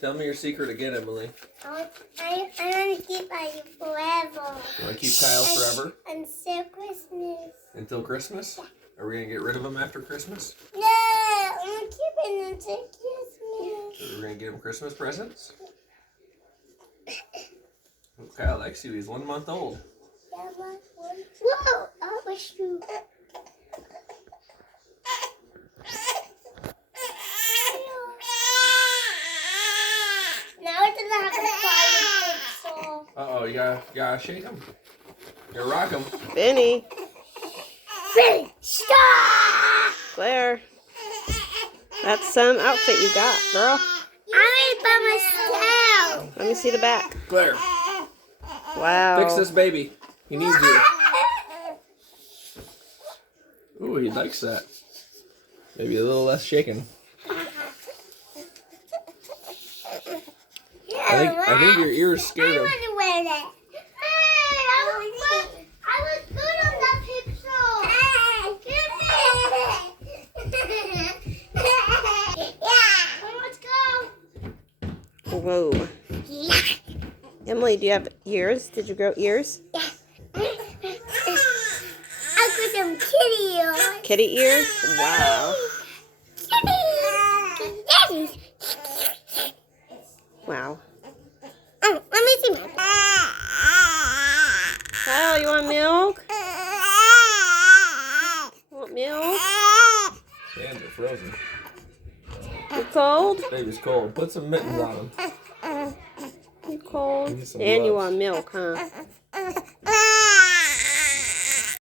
Tell me your secret again, Emily. I want to keep you forever. You want to keep Kyle forever? Until Christmas. Until Christmas? Are we going to get rid of him after Christmas? No, I'm going to keep him until Christmas. So we're going to get him Christmas presents? Well, Kyle likes you. He's 1 month old. Yeah, whoa, I wish you. Now it doesn't have to fire. Uh-oh, you gotta shake him. You gotta rock him. Benny. Benny, stop! Claire. That's some outfit you got, girl. I made it by myself. Let me see the back. Claire, Wow. fix this baby. He needs you. Ooh, he likes that. Maybe a little less shaking. I think your ears scared him. I want to wear that. Hey, I was good on that picture. Yeah. Let's go. Whoa. Yeah. Emily, do you have ears? Did you grow ears? Yeah. I got them kitty ears. Kitty ears? Wow. Kitty. Wow. Oh, let me see my. Kyle, you want milk? Want milk? Hands are frozen. You cold? Baby's cold. Put some mittens on him. You cold? Give me some And you gloves. want milk, huh?